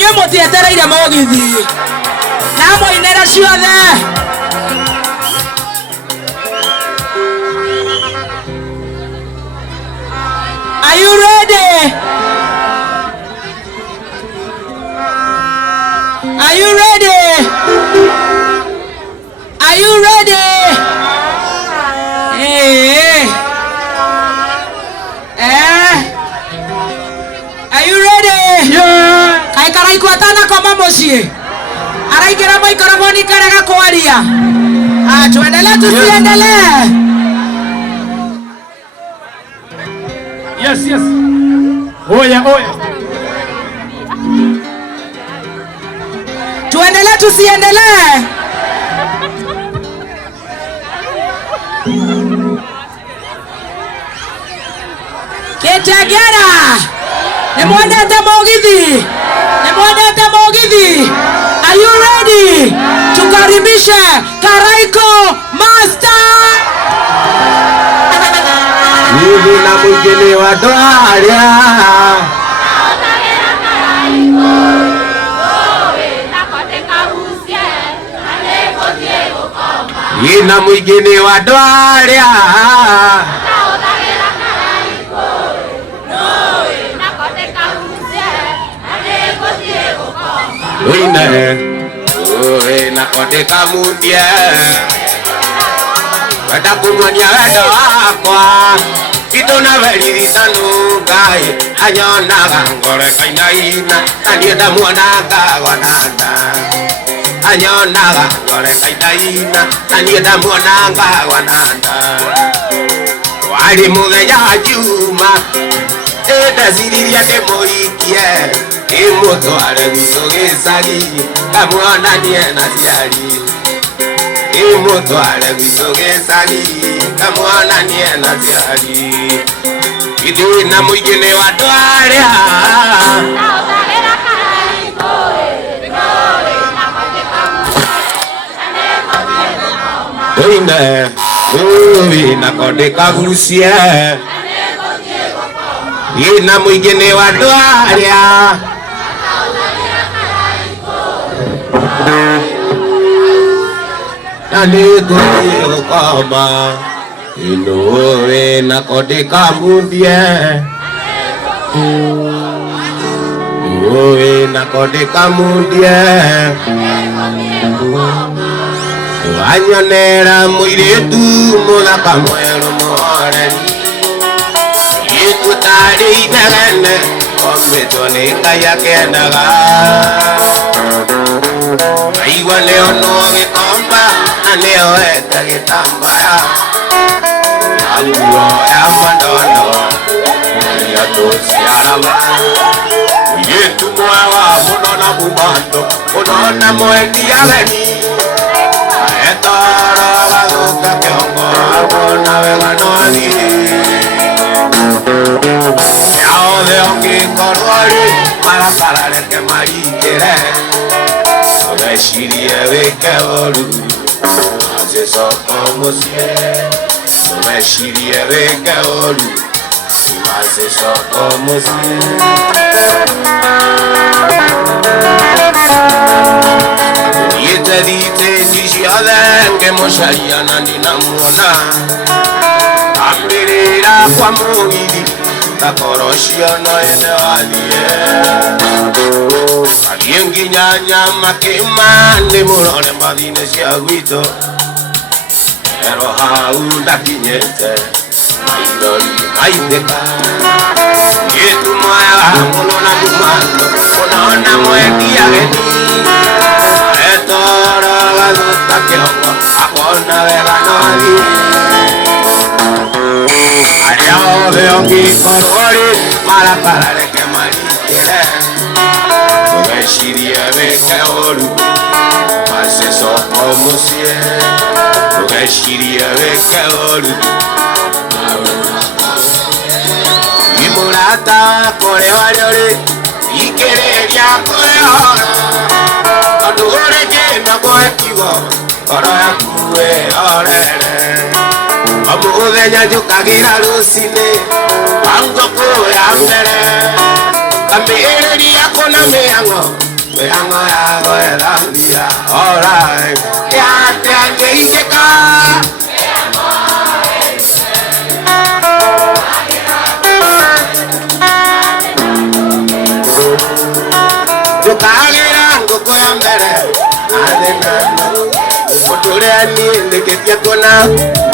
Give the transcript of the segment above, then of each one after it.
Inyuĩ mũtietereire mũgithi na moinera ciothe. Are you ready? Are you ready? Are you ready? Are you ready? Yeah. Kaikara ikuatana kama moshi. Araingira maikrofoni karega kwaria. Tuendelee tusiendelee? Yes, yes. Oya. Tuendelee tusiendelee? Kitegera. Nimwendete mugithi. Are you ready? Tukaribishe Karaiko Master. Mimi na mwingine wa Dwaria. Ina mwingine wa Dwaria. Na kote kamundia wada kumwania wada wakwa itona veli sanugai anyona ngore kainaina anienda mwananga wananda anyona ngore kainaina anienda mwananga wananda wali muthenya juma edaziriria demoikie imutware gwisogezagi kamwonanie na ciari imutware gwisogezagi kamwonanie na ciari ithuĩ na mũingĩ wa Dwaria na konde kagucie ina mũingĩ wa Dwaria Niko kama inowe na kote kamundie inowe na kote kamundie wanyonera muiretu muthaka mweru muhoreri ikutari inegene ombetwo ni Ngai akendaga aigua leo no gikomba na leo eta gitambaya aguo ya mandondo ya tosiarama yetu mwawa munona mumando munona mwendi ageni etara gaguka kiongo abona wega nothi yao de ongi korwari marapara reke marikire Mecirie weke oru Aze soko musie Mecirie weke oru Aze soko musie Yete dite nishiadenge mosharia nandi namuona Ambirira kwa muhidi Takoroshia no ene walie Yengi nyanya makema ni murone madine cia gwito Ero hau ndakinyete mairori maitheka Yetu mwaya munona mumando munona mwendi ageni Etoro gaguka kiongo akona wega nothi Aria othe ongikorwori marapara reke marikire Mecirie weke oru Aze soko musie Mecirie weke oru Imurata kore wariori Ikereria kore ora Adugore kena kwe kigo Koro ya kuwe orere Omuthenya njukagira rucine Wango kuya mbere Kambiria kona miango Veango ya goelandia. Alright. Ya te angeika. Yo kagira ngoko ya mbere. Adenano. Motoreani ndeketia kona.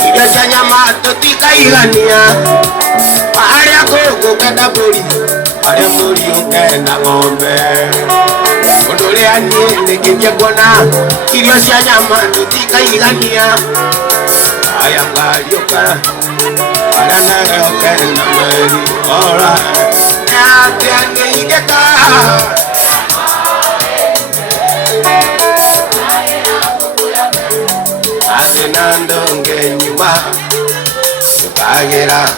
Iga chanyama totika igania. Pahari yako ukenda buri. Pahari muri ukenda ng'ombe. Motoreani ndeketia kona. Iga chanyama totika igania. Aya ngayoka. Arana ukenda mweri. Alright. Ate angeigeka. Asenando ngenyuma Tukagera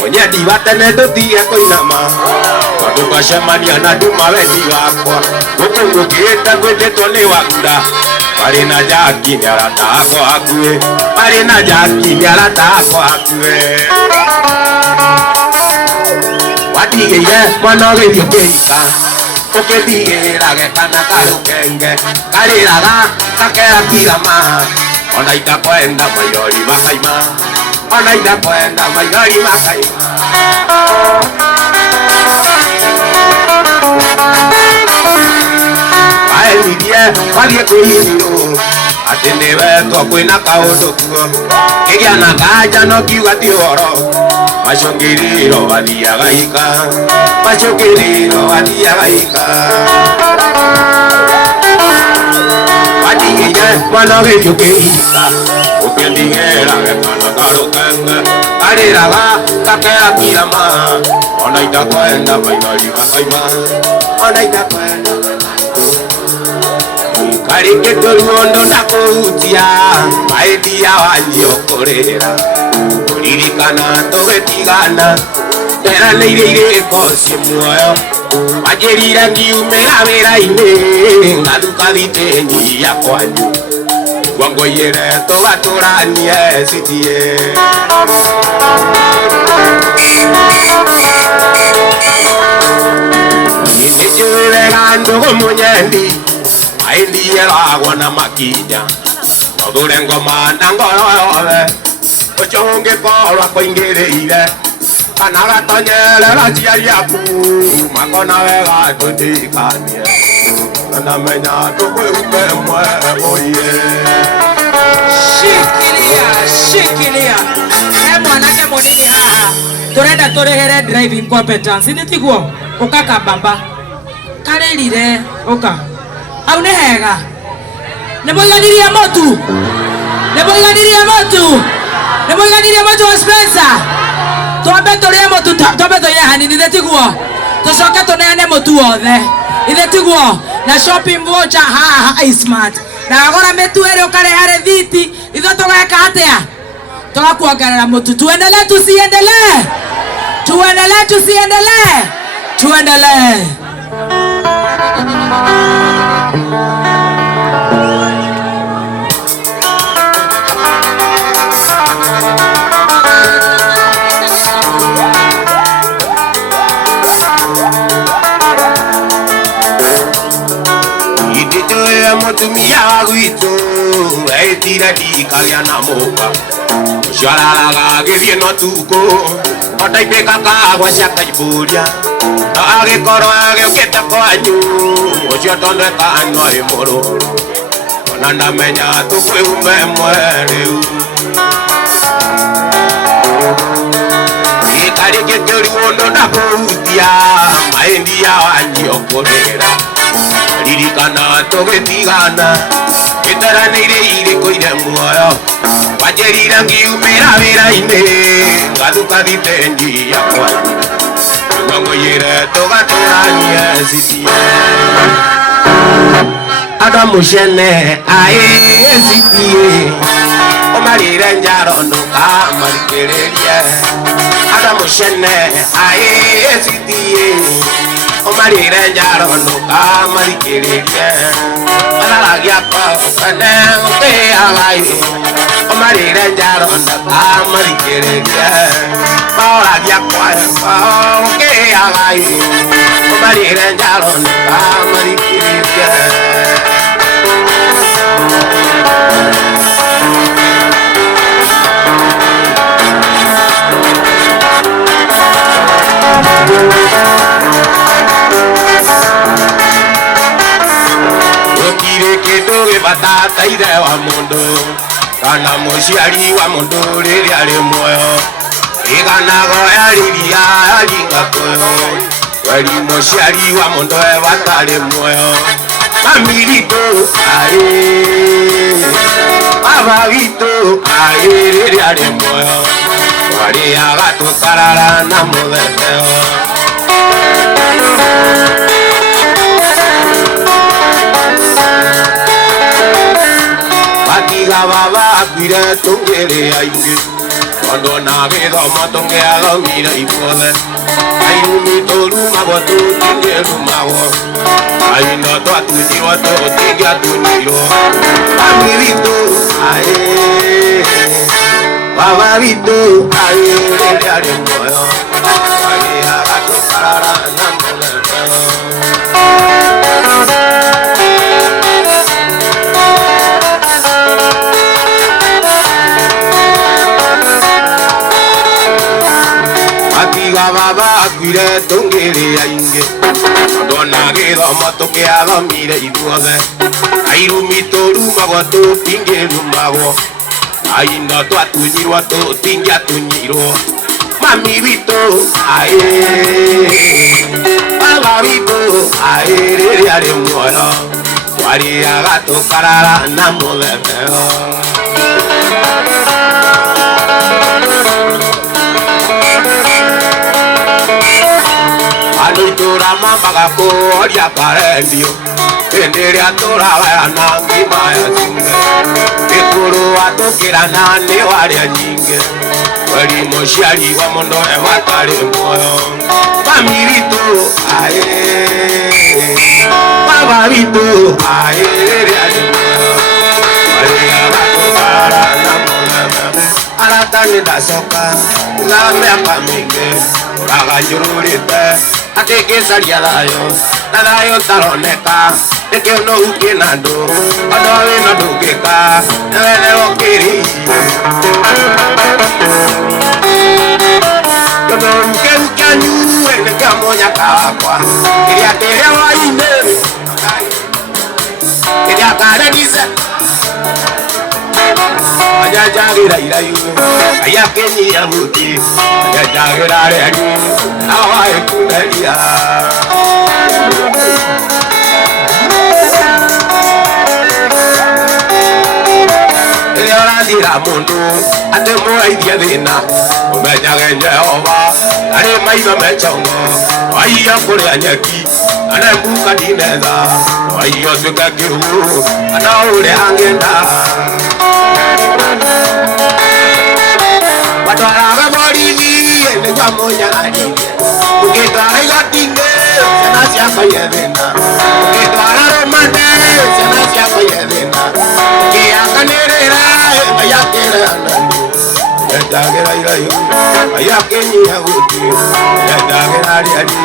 Mwenye divatene dotia koinama Watukashamania na dumaweni wakwa Kukungu kieta kwete tone wakunda Marina jaki nyarata ako akue Marina jaki nyarata ako akue Watigeye manoge diokeika Oketigera gekana karukenge Kariraga kakera kirama Ona itakwenda mayori makaima Ona itakwenda mayori makaima Waelirie walie kuhiro Atendewe tokwina kaundo kuo Kigiana kaja no kiuga tioro Mashongiriro wadiaga ika Mashongiriro wadiaga ika Wadigeye manoge yukeika Ukendigera gekana karukenge Kariraga kakera kirama Ona itakwenda maigari makaima Ona itakwenda Karike toruondo nakuhutia Maedia wanyokorera Kuririkana togetigana Tera neire ireko si muoyo Wajerira ngiumera wera-ini Ngaduka thiteni ya kwanyu Gwango yere togaturanie sitie Nijurega ndugu munyendi Aindi yelagwa na makija Nodure ngoma na ngoroyowe Ochonge korwa koingereire Kanaga tonyerera chiari yaku Makona wega tutikanie Kanamenya tukweupe mwe moye Shikilia mwanake munini haha Turenda turehere driving competence Nitiguo ukaka bamba Karerire uka Au nĩ hega Nĩmũiganirie mũtu Nĩmũiganirie mũtu Nĩmũiganirie mũtu wa Spencer Twambe tũrĩe mũtu Twambe tũrĩe hanini Ithe tiguo Tũcoke tũneane mũtu wothe Ithe tiguo Na shopping voucher haha Eastmart Na wagũra mĩtu ĩrĩ ũkarehe rĩthiti Ithuĩ tũgeka atĩa Tũgakuongerera mũtu Tuendelee tusiendelee Tuendelee tusiendelee Tuendelee Mutumia wa gwitu Eitira ndikagia na muka Uciararaga githie no tuko Otaibika kagwa cia kaiburia Agikorwo agiukite kwanyu Ucio tondeka nori mururu Ona ndamenya tukwiume mweriu Ikarike kĩriũndũ ndakuhutia Maindi ya wanyokorera Ririkana tũgĩtigana Gĩtaranĩire irĩkũ ire muoyo Wanjerira ngiumĩra wĩra-inĩ Ngathuka thitĩnji ya kwanyu Ngong'oyire tũgatũranie citie Andũ mũcene aĩ citie Ũmarĩre njaro ndũkamarikĩrĩrie Andũ mũcene aĩ citie Omarire nyarondo kamarikiririe Malalagia kane uke agai Omarire nyarondo kamarikiririe Malalagia kane uke agai Omarire nyarondo kamarikiririe Batata ire wa mundu kana muciari wa mundu riri ari muoyo iganago yariria aringa koyo wari muciari wa mundu batari muoyo mamirito ai baba vito ai riri ari muoyo wari agato karara na mutheo Baba akire tungere ainge Kondo na githomo tungiathomire ipuothe Airumi turuma go tutingirumagwo Aino twatunyirwo tutingiatunyirwo Mami witu ae Baba witu ae rĩrĩa arĩ muoyo Agĩaga tũkarara na mũtheo Baba akuire tungiri ainge Ndona githomo tukiathomire ithuothe Airumi turumagwo tutingirumagwo Aino twatunyirwo tutingiatunyirwo Mami witu ae Baba witu ae rĩrĩa arĩ muoyo Twariaga tũkarara na mũthetheo Tura mambaga kuoria parendio Endiria tura wayana ngima ya zinge Ikuru watukirana ni waria nyinge Weri muciari wa mundu watari muoyo Mami witu ae Baba witu ae rĩrĩa arĩ muoyo Wariaga tũkarara na mũthenya Arata nĩndacoka na mĩaka mĩingĩ Ũraga njũrũrĩte Atekesaria thayo, na thayo taroneka Nĩkĩo no ukie na andũ, andũ wĩna ndũngĩka Wene ũkĩrĩirie Tondũ kĩu kĩanyu nĩkĩo mũnyaka wakwa Kĩrĩa kĩrĩa hwainĩ Kĩrĩa karedice Ajajagira iraihu Ayakenyia muti Ajajagira rĩari Awa ekuneria Ĩrĩa ũrathira mũndũ Atĩ mũraithie thĩna Ũmenyage Jehova Arĩ maitho mechongo Waiya kũrĩa nyeki Anembuka ndinetha Waiya ũtuĩke kĩhuru Kana ũrĩa angĩenda Watwaraga borithi nĩguo mũnyaranie Ũgĩtwara igoti-inĩ ciana ciakwa thĩna Ũgĩtwara rũmande ciana ciakwa thĩna Ũkĩakanĩrĩra Ngai akĩrehanani Nyendagĩra iraihu Ngai akĩnyia gũtĩ Nyendagĩra rĩari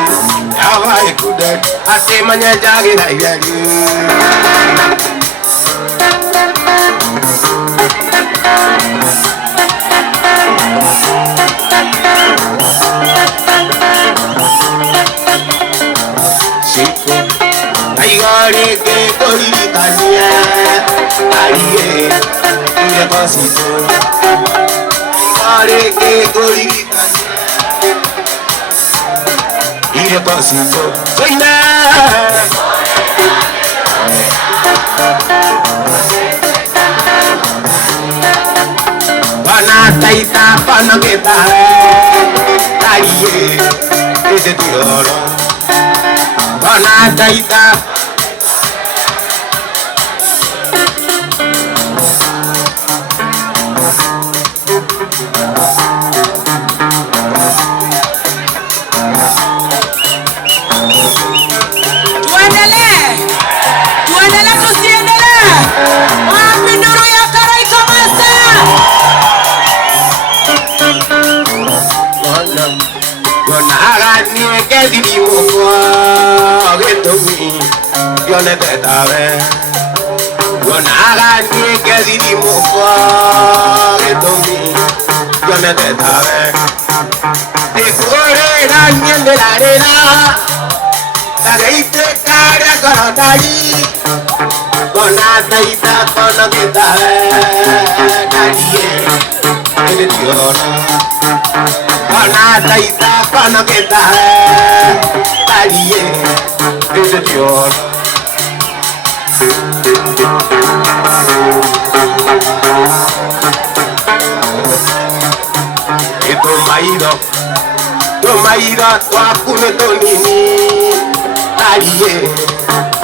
Yahwa ĩkundeti Atĩ manyendagĩra irari Aigore que coriricanie Arie Ure cosito Aigore que coriricanie Ire cosito Soy Pana taita pana keta Arie Ese tioro Pana taita Gonagani que divimo que tomi yo ne te tabe Gonagani que divimo que tomi yo ne te tabe de corre dañen de la arena la reite cara corotari Gonataita con que tabe nadie el dios Gonataita con que tabe nadie el dios tu marido tu akune to nini aliye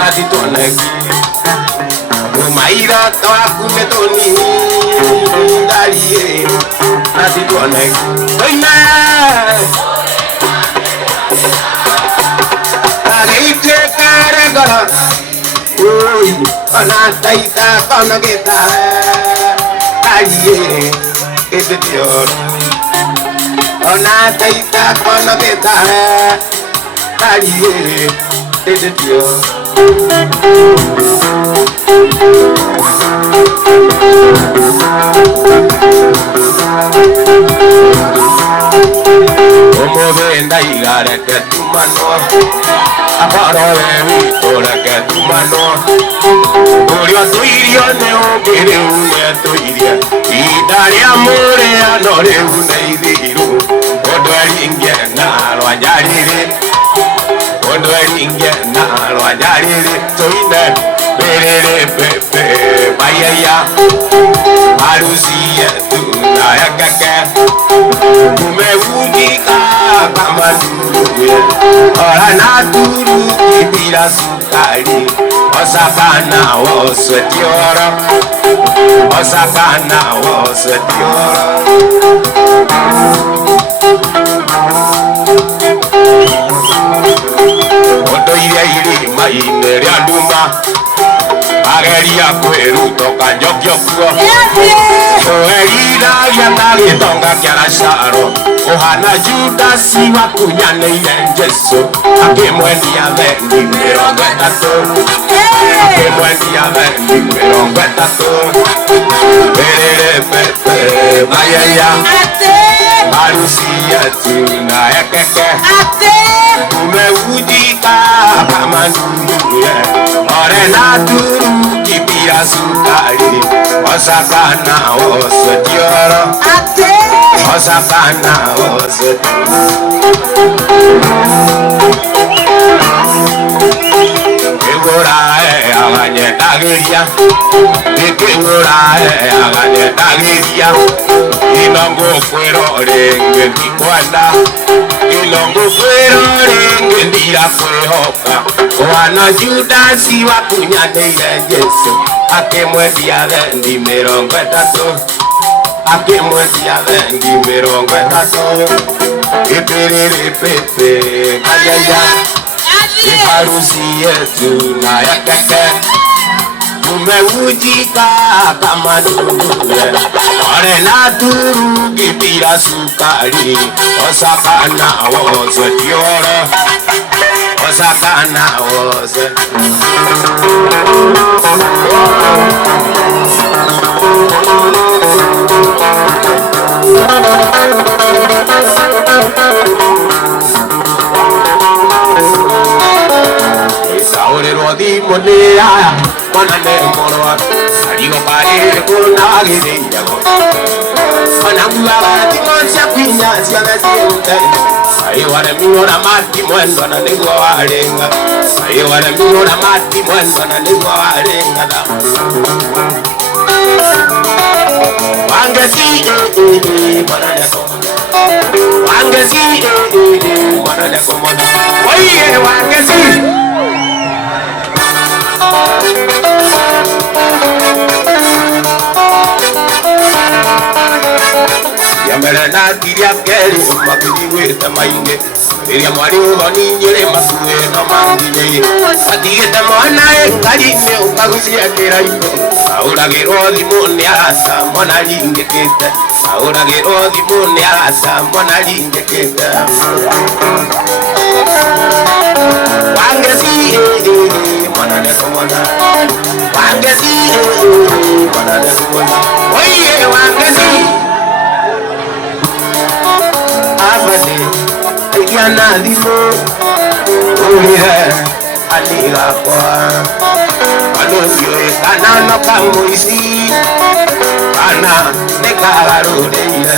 ati to nagi tu marido tu akune to nini aliye ati to nagi oina areite kare gala oi anataita kono geta aliye ese dior Onataita kono geta aliye ese dior Como venda y gare que tu mano Aparo de mi ora que tu mano Orio tu irio neo kere une tu iria Y dare amore a nore une idiru Odo eringe na lo añarire Odo eringe na lo añarire Soine perere pepe vaya ya Marusia tu na ya kake Kume ujika kama duwe Ora naturu kibira sukari Osakana wose tioro Osakana wose tioro Oto iri maine anduma Ageria kweru toka njokyokuo Oerida yatagi tonga kiara sharo Ohana Judasi wakunyane irenjeso Akimwendia vendi mirongo etatu Akimwendia vendi mirongo etatu Perere pepe mayaya Marusia tuna ekeke Umeujika kama nduye Ore naturu kibira sukari Osakana ose tioro Osakana ose Kegorae aganye dagiria Kegorae aganye dagiria Inongo fuero renge kikwanda Inongo fuero renge ndira fuehoka Oana Judasi wakunyane irenjeso Akimwendia vendi mirongo etatu Akimwendia vendi mirongo etatu Iperere pepe kayaya Iharusi yetu na ya keke Umeujika kama duwe Ore naturu kibira sukari Osakana wose tioro Osakana wose Isaure rodi monea Manane moroa Arigo pare kuna gireya Manangula bati monsa pinya Siagasi ute Ayuare minora mati mwendo na negwa warenga Ayuare minora mati mwendo na negwa warenga Wangasi Manane komoda Wangasi Manane komoda Oye wangasi Yamerana tiria keri Mabidi weta mainge Iria mwari ugoni nyere masue no mangine Atigete mwana e Karine ukagusia kira iko Ahora que rodi muni asa mona linge kita. Ahora que rodi muni asa mona linge kita. Wangesi mona ne komona. Wangesi mona ne komona. Oye wangesi. Abade yana dimo. Oye aliga kwa. Alonso kana no kamuisi ana de cagarureira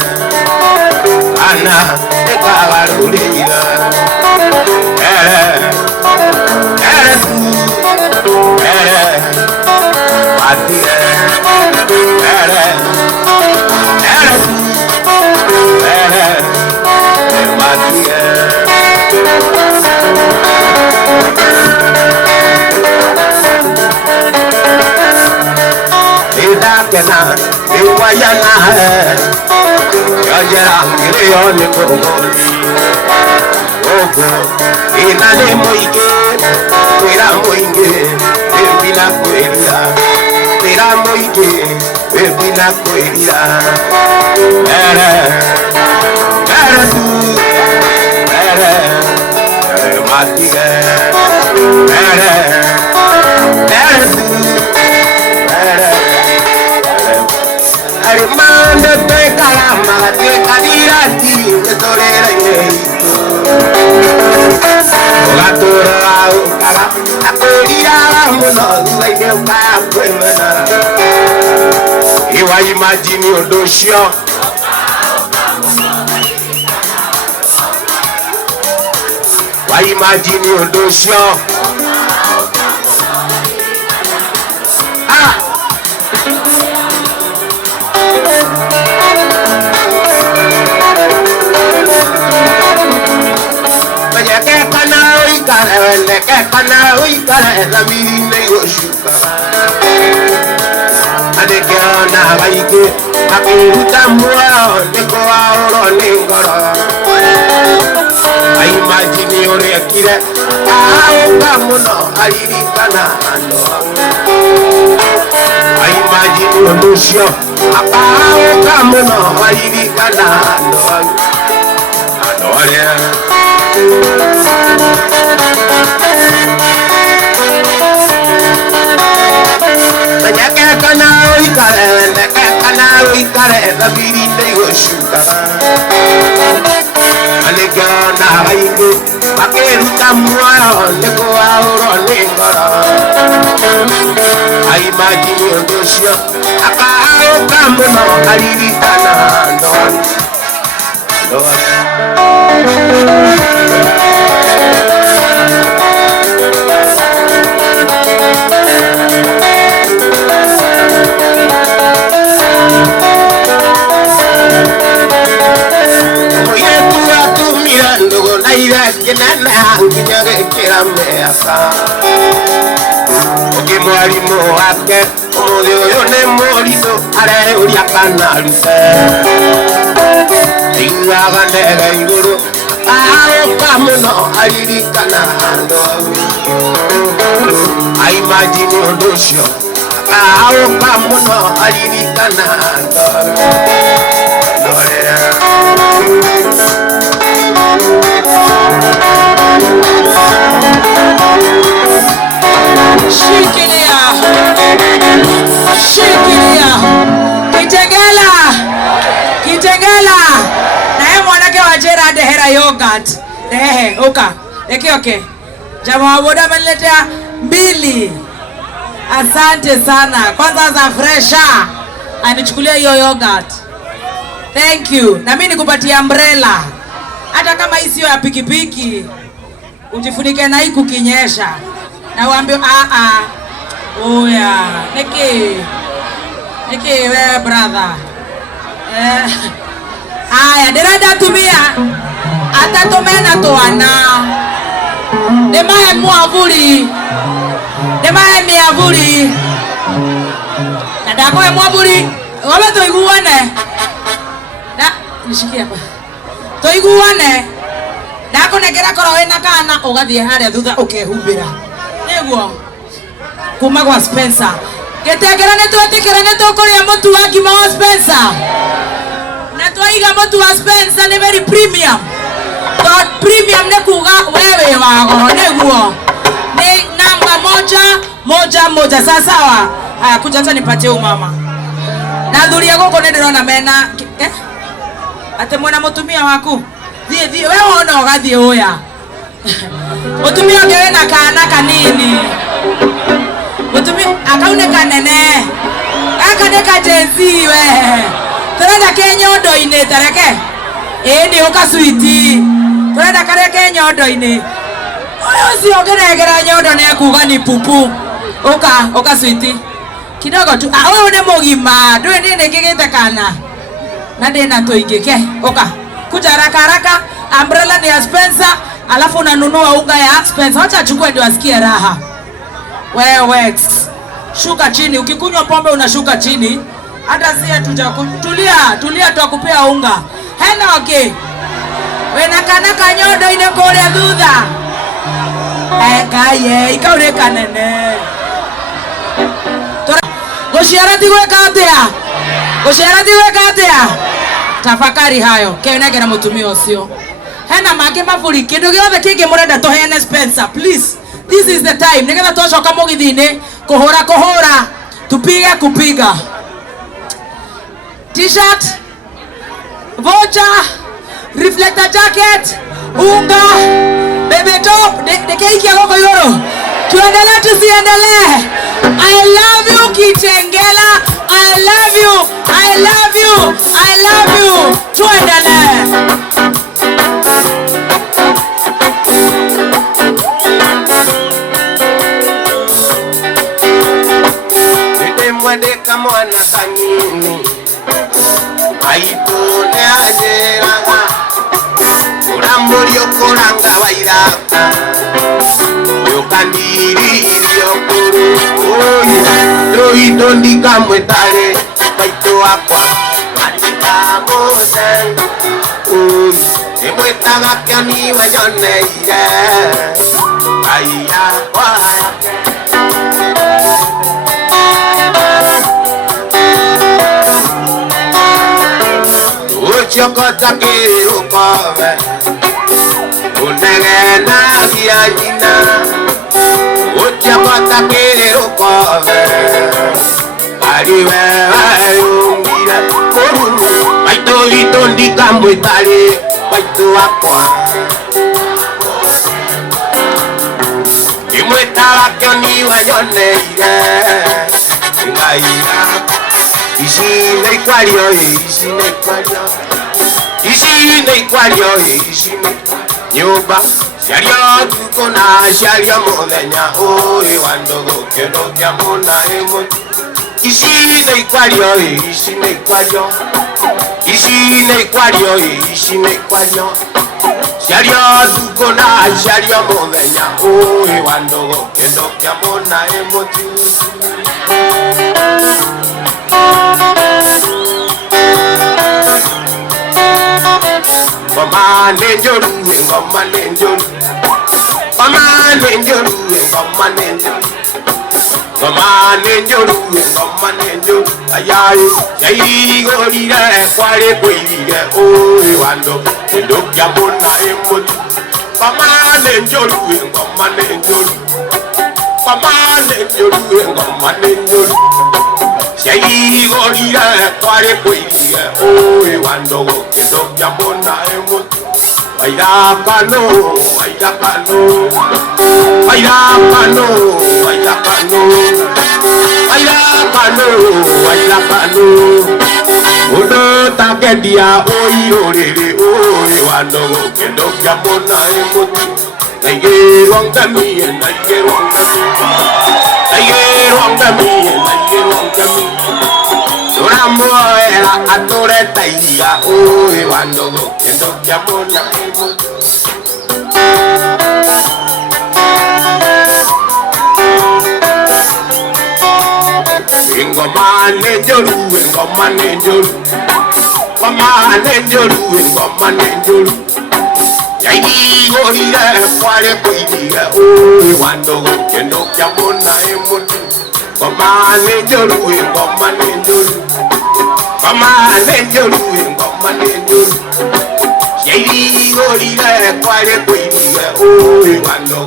ana de cagarureira Matia Kena, iwayana hai, yajara ngiriyo ni kongoli. Ogo, inane moike, tera moike, bebina koeria. Tera moike, bebina koeria. Tu, matige, Manda te calama, te cadirati, te tolera ineito. Ogatora cara, a corira mono, vai meu papo emana. Eu a imagine o doxio. Vai imagine o doxio. Que pana hoy cara la mirina y oshuka ade que ona baike akuta muao de ko aoro ningoro ai imagine ore akira ao kamuno aliri kana ando ai imagine ondusho ao kamuno aliri kana ando Kare la virita y oshuka alegana baike pakeruta muao de ko auro ningoro ai imagine ondosho akao kamuno aliritana ndo que nana hanginya gekera measa oke mwalimu wake omuli oyo ne moliso ale ulia kana luse ingaga ndege iguru ao kamuno alirikana ando I imagine ondosho ao kamuno alirikana ando Shikilia, shikilia, Kitengela, Kitengela. Na mwanake wa Gerard Hera yogurt. Oka. Okay. Jamaa wa boda ameniletea 2. Asante sana. Kwanza za fresha. Anichukulia hiyo yogurt. Thank you. Na mimi nikupatia umbrella. Hata kama hii sio ya pikipiki. Ujifunike na hii kukinyesha. Na waambie Oya. Niki wewe brother. Aya, derada tumia. Ata tumena toana. Demaye muavuli. Demaye miavuli. Nadako muavuli. Wabe toiguane. Nishikia hapa. Toiguane. Dako negera kora wena kana ugathie haria thutha ukehumbira. Niguo. Kuma kwa Spencer. Getekera netuetekera netukoria mutu wa ngima wa Spencer. Netwaiga mutu wa Spencer ni very premium. God premium ne kuga wewe wago neguo. Ni namba moja sawa. Haya kuja hata nipatie umama. Na dhuria goko ndirona mena ate mwana mutumia waku. Thie wewe ona ugathie oya. Mutumia ngewe na kana kanini. Mutumia akaune kanene. Akaneka jenzi we. Turenda Kenya ondo-ini tereke. Ndi uka switi. Turenda kareke nyondo ini. Oyo si ogeregera nyondo ne kuga ni pupu. Uka switi. Kidogo tu. Wewe ni mugima. Ndwe nini kigite kana. Na ndina tuingike. Kuja haraka. Umbrella ni ya Spencer, alafu unanunua unga ya Spencer. Acha achukue ndio asikie raha. Wewe shuka chini. Ukikunywa pombe unashuka chini. Hata si tulia tukupea unga. Hena okay. Wena kana kanyondo ine kore thutha. Kaye ikaure kanene. Goshara tigwe katea. Tafakari hayo. Kenegera mutumia ucio. Hena make maburi kindu giothe kingi murenda tohene Spencer, please. This is the time. Nigetha twacoka mugithini kuhura kupiga. T-shirt, voucher, reflector jacket, unga, baby top, dekeikia goko yoro. Tuendelee tusiendelee. I love you Kitengela. I love you. Tuendelee. Mwendeka mwana kanini aitone ajeraga uramburi okoranga wairaka yokandiririo kuru doito ndikamwetare baito wakwa matikamosen emwetaga kyani wayoneire aya kwake Chokota kiru kove unegena giajina Chokota kiru kove ariwe ayungira Baito ito ndika mwitari Baito wakwa Imweta wakyo niwa yoneire Ngaira Ishine ikwario nyumba Shario tukona shario muthenya uri wandogo kendo kya muna emo Ishine ikwario Shario tukona shario muthenya uri wandogo kendo kya muna emo Ngoma nenjoru ayayi yayi gorira kware kwirire oi wando ndo kyamona emoti ngoma nenjoru yayi gorira kware kwirire oi wando ndo kyamona emoti Ayakano Udo takedia oirorere oi wandogo kendo kyamona emoti Naigerwangami Uramoera atoreta iria oi wandogo kendo kyamona emoti Ngoma nenjoru Yayi gorira kware kwirira oi wandogo kendo kyamona emoti ngoma nenjolu, ngoma nenjolu, ngoma nenjolu, ngoma nenjolu. Yeri gori le kwale kwini oi wando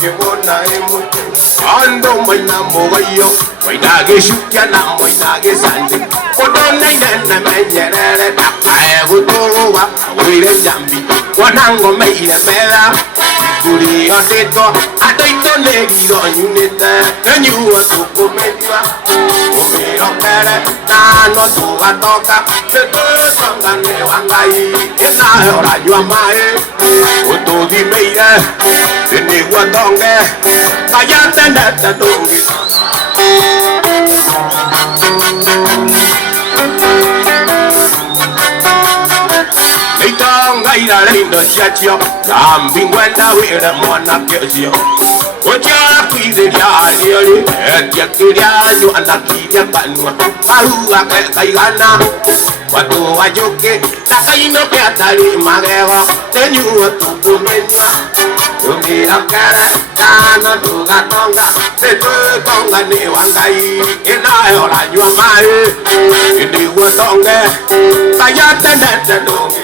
ke bona emo ando maina moyo maina ge shukya na maina ge sande kodo naina menyere takae gutowa oire jambi wanango meire mela kuri oteto atoito negiro nyunete nyuwa tukomenywa omiro kere nano tuwa toka peto sangane wangai ena ora yua mae utugi meire ni watonge kayate nete tungi Ira lindo chiachio, ambi ngwenda wira mwana kesio. Ocha kwiziria alioli, etia kiria nyuanda kiria kanwa. Mahua kaigana, watu wajoke, takaino ke atali magego, tenyua tukumenywa. Umira kere, tana tuga tonga, tetu tonga ni wangai, ina yola nyua mae, ini watonge, kayate nete dongi.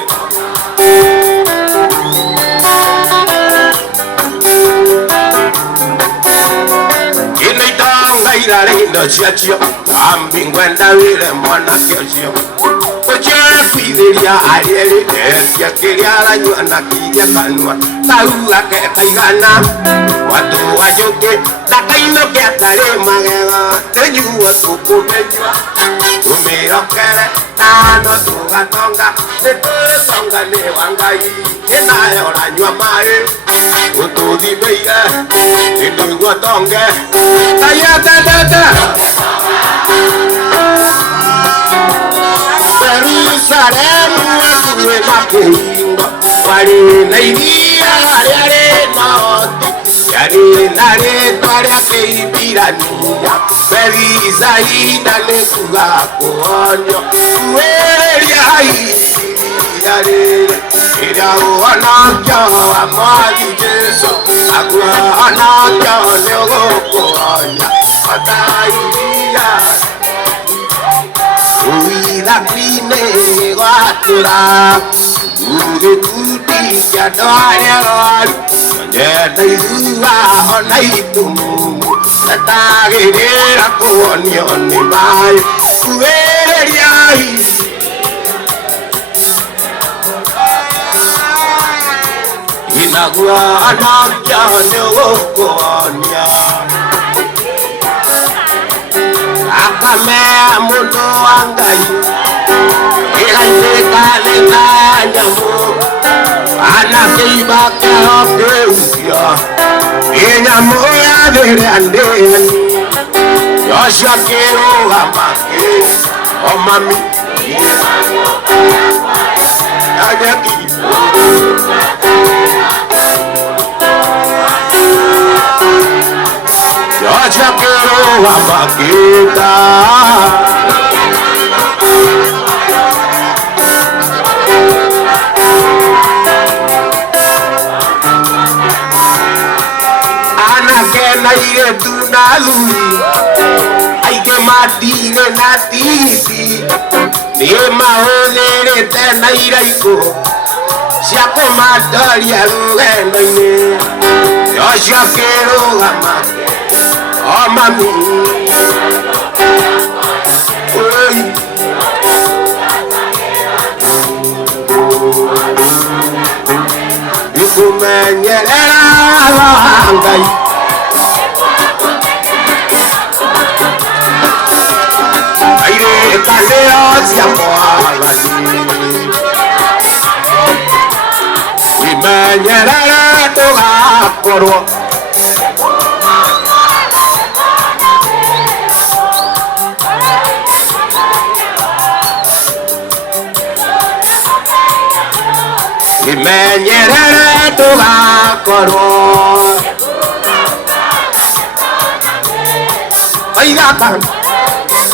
Ira lindo chiachio, ambi ngwenda wile mwana kesio. Ocha kwiziria alieli, etia kiria la nyuanda kiria kanwa. Taua ke kaigana, watu wajoke, takaino ke atale magega, tenyua tukumenywa. Umiro kere, tano tuga tonga, neto tonga ne wangai, ena yora nyua mae. Utugi meire, inu watonge, kayate tete. Jerusalemu akuwe makuingo, wali naidia yare naoti, yare nare twaria keibirania, beri zaida nekuga kuonyo, uweria yare. Ira wana kyo amadi Jesu, agwa ana kyo neogo anya, atairia. Uila kwine watura, uge kuti kya doare ori, jeta iwa ona itumu, tatagirira kuoni oni mai, uweria. Inagua anakya neogokonya akame mundo angai iranteka lenganyamu anakiba kaopeusia inyamu ya derande yosha kero amake omami ajaki Yocha kero amakita Anake na ire tunalui Aike matine na titi Nima honere tena iraiko Siako madari arugendo ine Yocha kero amakita Oh mami, oi, ikumenyerera ngai, aire kaneo cia mwagani, imenyerera tugakorwo. Imenyerere tugakorwo oigaka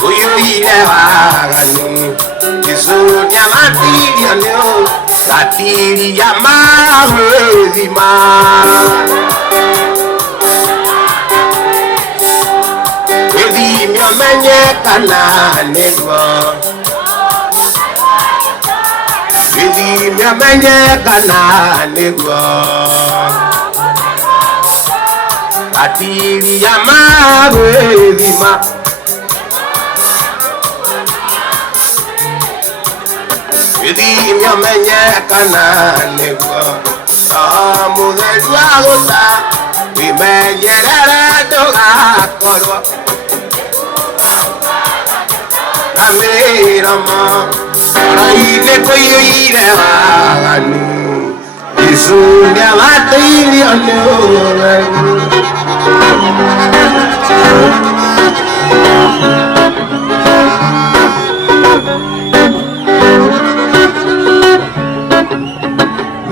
uyuire wagani Kisunya matiria neo gatiria magwithima menyekana niguo Githimia menyekana niguo Atiri ya magwithima Githimia menyekana niguo Mutheri wa gũta wimenyerere ndũgakorwo na mĩromo ngoro-inĩ kũiyũire waganu Jesũ nĩabatĩirio nĩ ũregu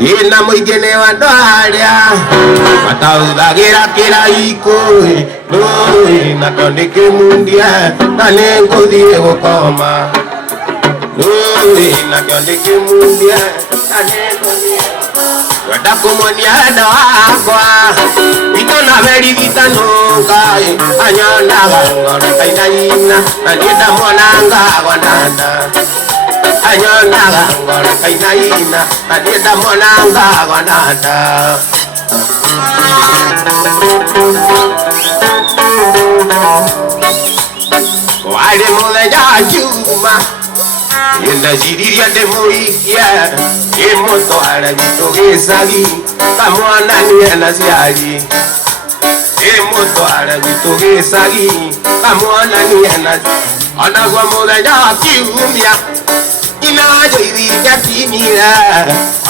Ina mũingĩ nĩ andũ arĩa matahũthagĩra kĩraiko nakĩo nĩkĩmundie na nĩngũthiĩ gũkoma nakĩo nĩkĩmundie na nĩngũthiĩ kwenda kũmuonia wendo wakwa witũ na meririkano Ngai anyonaga ngoro kainaina na niĩ ndamuonanga gwananda Anyonaga ngoro kainaina na niĩ ndamuonanga gwananda Warĩ mũthenya njuma ndeciririe ndĩmũhikie ndĩmũtware gwitũ gĩcagi kamwonanie na ciari ndĩmũtware gwitũ gĩcagi kamwonanie na onaguo mũthenya wa kiumia Ina joithia kinyire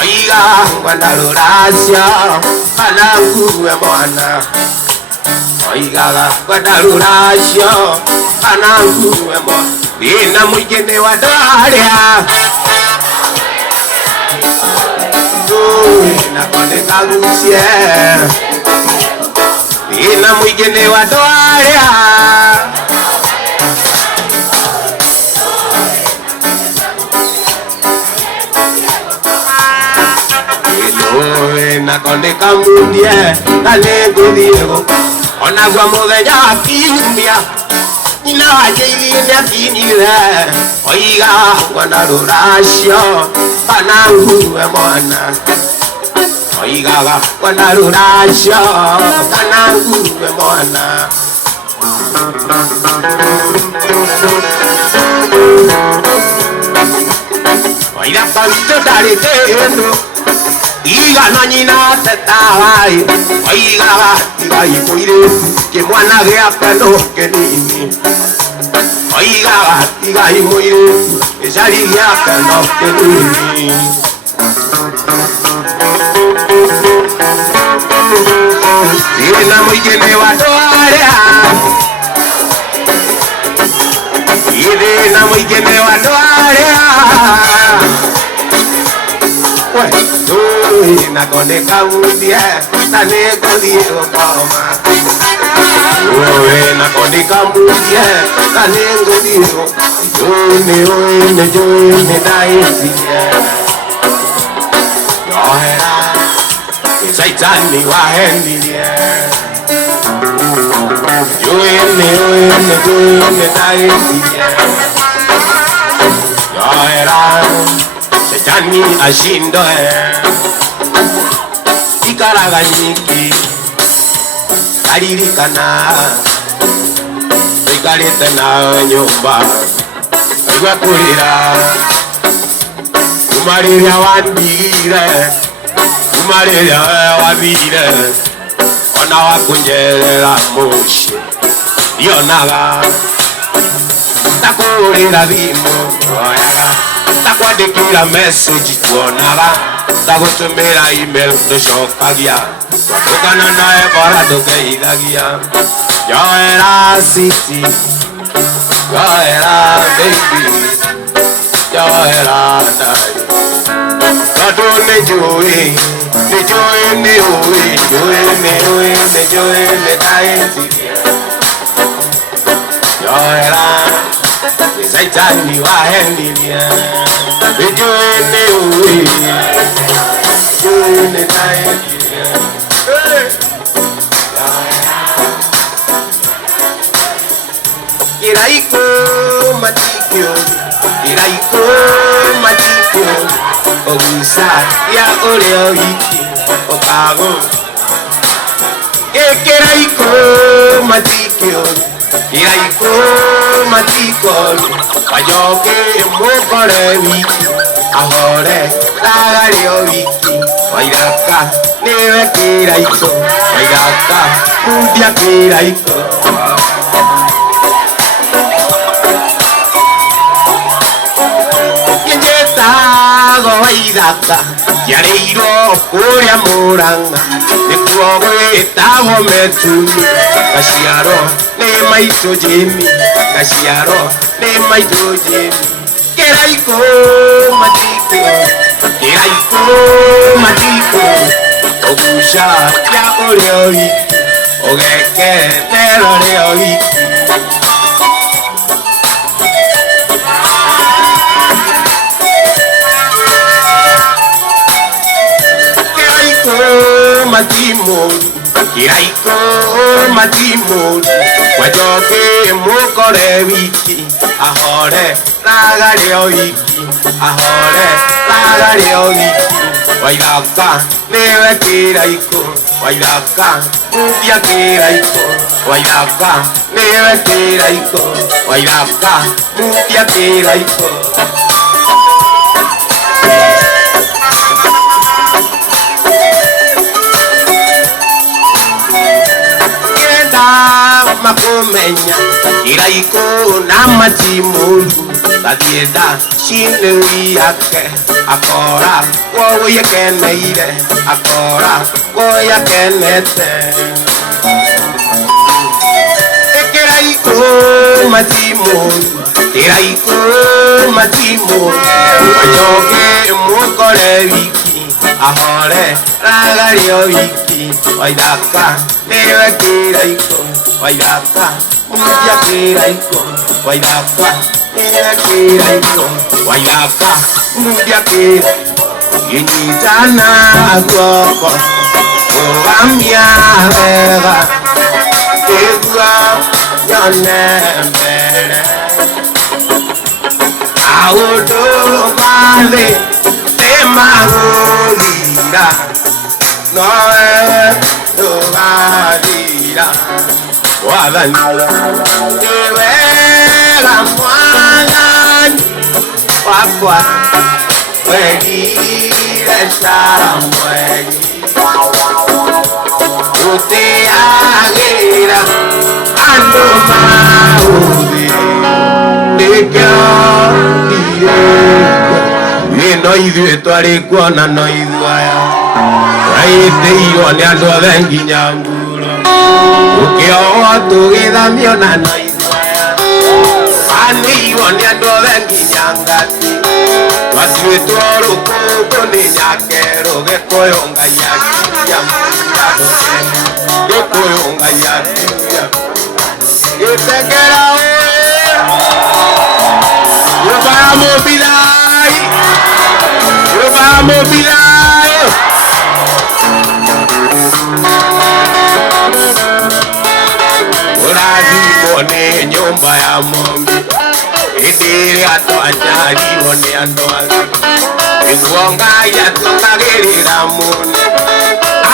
oiga ngwana rũracio kana ngue mwana oigaga ngwana rũracio kana ngue mwana Wĩna mũingĩ nĩ wa andũ arĩa nakĩo nĩkagucie Wĩna mũingĩ nĩ wa andũ arĩa nakĩo nĩkamundie na nĩngũthiĩ onaguo mũthenya wa kiumia Nyina wanjĩirie nĩakinyire oiga ngwana rũracio kana ngue mwana oigaga ngwana rũracio kana ngue mwana oiga kawitũ ndarĩ kĩndũ igana nyina tetawai oigaga tigai mũirĩtu kĩmwana gĩake no kĩnini oigaga tigai mũirĩtu gĩcari gĩake no kĩnini Wĩna mũingĩ nĩ wa andũ arĩa Wĩna mũingĩ nĩ wa andũ arĩa nakĩo nĩkamundie na nĩngũthiĩ gũkoma nakĩo nĩkamundie na nĩngũthiĩ Nĩnjũĩ nĩndahĩtirie njohera Saitani wahenirie Nĩnjũĩ nĩndahĩtirie njohera Saitani ashindwe Ikaraga nyiki aririkana Tũikarĩte nawe nyũmba aigua kũrĩra kuma rĩrĩa wandigire kuma rĩrĩa we wathire ona wakũnjerera mũciĩ ndionaga takũhũrĩra thimũ ndoyaga takwandĩkĩra message tuonaga tagũtũmĩra email ndũcokagia twatũkana nawe bora ndũgeithagia njoera city njoera baby njoera ndari tondũ nĩnjũĩ nĩndahĩtirie njoera Saitani wahenirie nĩnjũĩ nĩndahĩtirie Kiraiko matikio, kiraiko matikio, ogusa ya oleo iki, okago. Kiraiko matikio, kiraiko matikio, payoke mokore wiki, ahore lagario wiki, wairaka neve kiraiko, wairaka mundia kiraiko. Wairaka yareiro kuria Murang'a nikuo gwitagwo Metumi gaciaro ni maitũ Jimmy gaciaro ni maitũ Jimmy kiraiko matikio kiraiko matikio oguca ya ũrĩa wiki ũgekenero rĩa wiki kiraiko matimuru wajoke mukore wiki ahore lagario wiki ahore lagario wiki wairaka newe kiraiko wairaka mudia kiraiko wairaka newe kiraiko wairaka mudia kiraiko makumenya kiraiko na matimuru tadieda shinewi yake akora wo yekeneire akora wo yakenete kiraiko matimuru kiraiko matimuru wajoke mukore wiki ahore lagario wiki wairaka newe kiraiko wairaka mundia kiraiko wairaka newe kiraiko wairaka mundia kiraiko inyitana guoko ugamia wega tegua nyone mbere audo vale temagulira noe tugadira wadan tewega mwanani wakwa wenire saramweni uteagira ando maudi nikyo no ithuĩ twarĩ kuona no ithuaya twaitĩirwo nĩ andũ othe nginya nguro ũkĩohwo tũgĩthamio na no ithuaya anĩirwo nĩ andũ othe nginya ngati twatuĩtwo rũkũngũ nĩ nyakerũ gĩkũyũ Ngai akiuga gĩkũyũ Ngai akiuga gĩtengera nyũmba ya mũbithai mobilayo urazimo ni nyumba ya mombi idiri atwanyariwo ni andoazi iguonga yatukagirira muni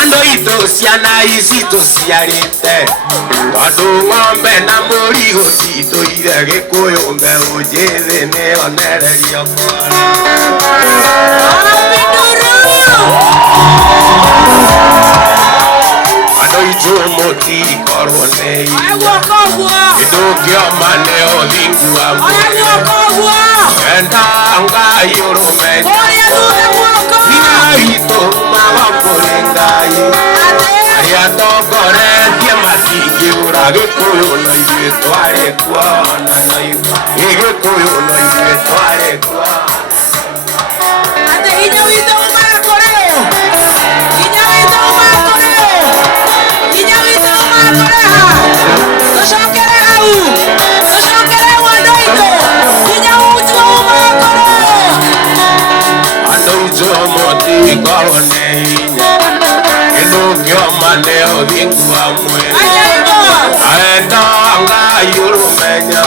ando ito ciana ici tuciarite tondu ng'ombe na mbũri gũtitũire gĩkũyũ mbeũ njĩthĩ nĩonererio kora andũ itũ mũtikorwo nĩ kĩndũ kĩoma nĩ ũthingu wa mwĩrĩ enda Ngai ũrũmenya hinya witũ umaga kũrĩ Ngai arĩa atongoretie matingĩũra gĩkũyũ no ithuĩ twarĩ kuona no gĩkũyũ no ithuĩ twarĩ kuona hinya witũ umaga kũrĩ hinya witũ umaga kũrĩ hinya witũ umaga kũrĩ tũcokere hau tũcokere mwendwa witũ hinya witũ umaga kũrĩ andũ itũ mũtikorwo nĩ hinya kĩndũ kĩoma mane odingu amwe aenda ngai urumenya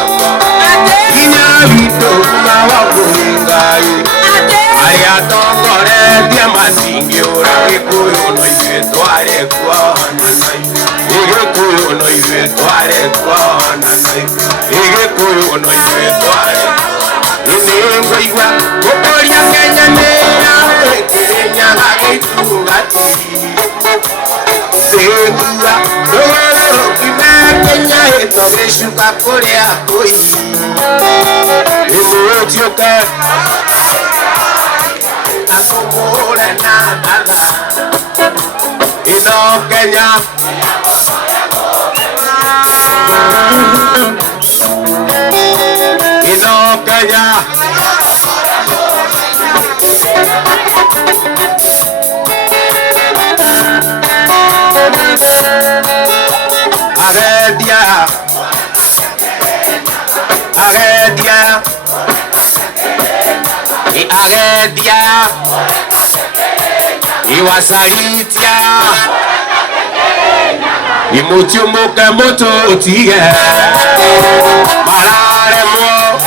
inya vito mawakuringai aya tokore dia masingi ura gikuyu no itware kwana igikuyu no itware kwana igikuyu no itware iningwa kukoria Kenya nera Kenya gagitugati segura doro kina Kenya etobeshuka korea koi imutioka asomore nada ino Kenya ino Kenya Agedia Agedia Agedia Iwasalitia Imuchumuke moto utige Marare mo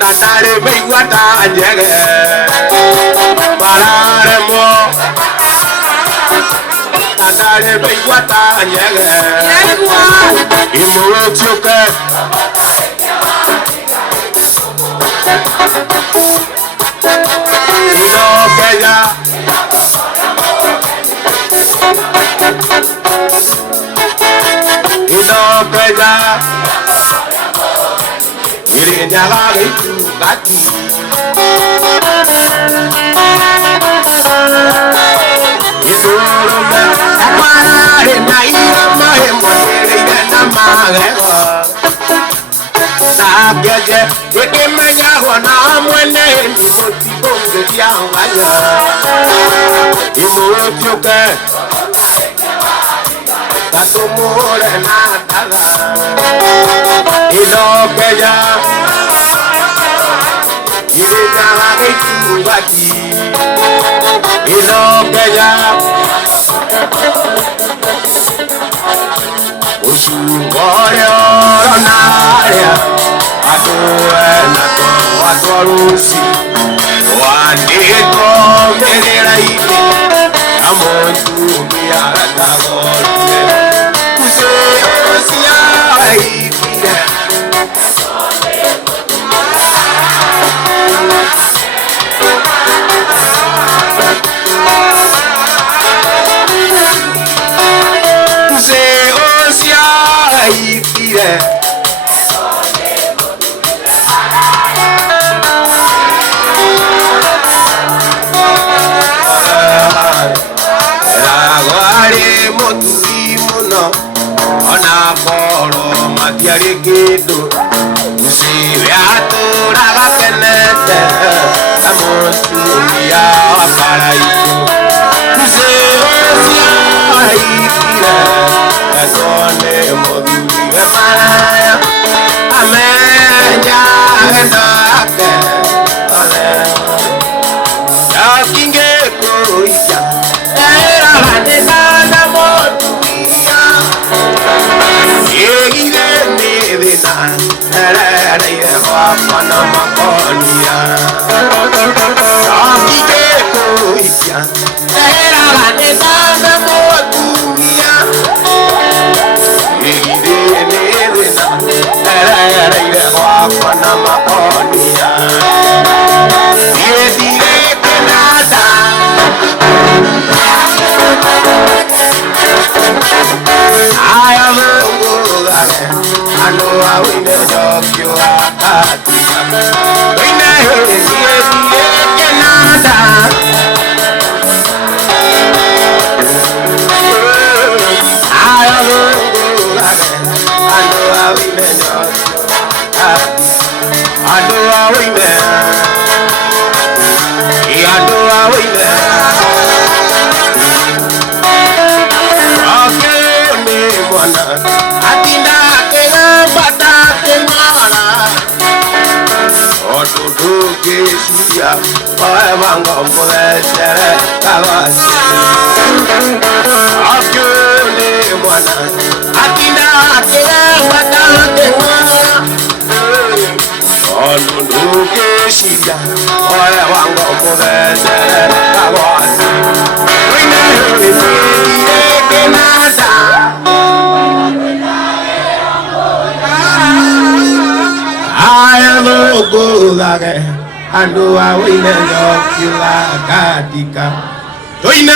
Natare meiwata anjege Marare mo Natare meiwata anjege Imuchumuke Ino Kenya Ino Kenya Irinya itu kaki Itu rumah Amare na irama Emore na magrewa Sageje Ikimenya wana mwene Imoti bonge ya wanya Imutioke Katumure na tada Ino Kenya Irinya itu kaki Ino Kenya Ushungore onaria Atoe nato atorusi Wandiko merera ime Amontu miara tagorte Kuse osia ikide Kuse osia ikide Ona koro matiari kidu Usiwe atura gakenete Kamosunia waparaitu Usiwe siya ikire Esone moduri paraya Amenja gendake Yakinge kuisha Era vatesana moturia Yegire medina Erere wapana makonia Yakige kuisha Era vatesana moturia Yegire medina Erere wapana makonia Yegire kenada I am I know I will never you are when I heard it Canada I know I will never I know I will never I know I will never Atinda kena bata kemara Otutu kisuya Oe mango mule sere kawasi Akione mwana akina akira batate Onunduke shida oya wango mubeze kawasi Wine wisiye kenada Aya logo lage Ando a wine yo kila katika Wine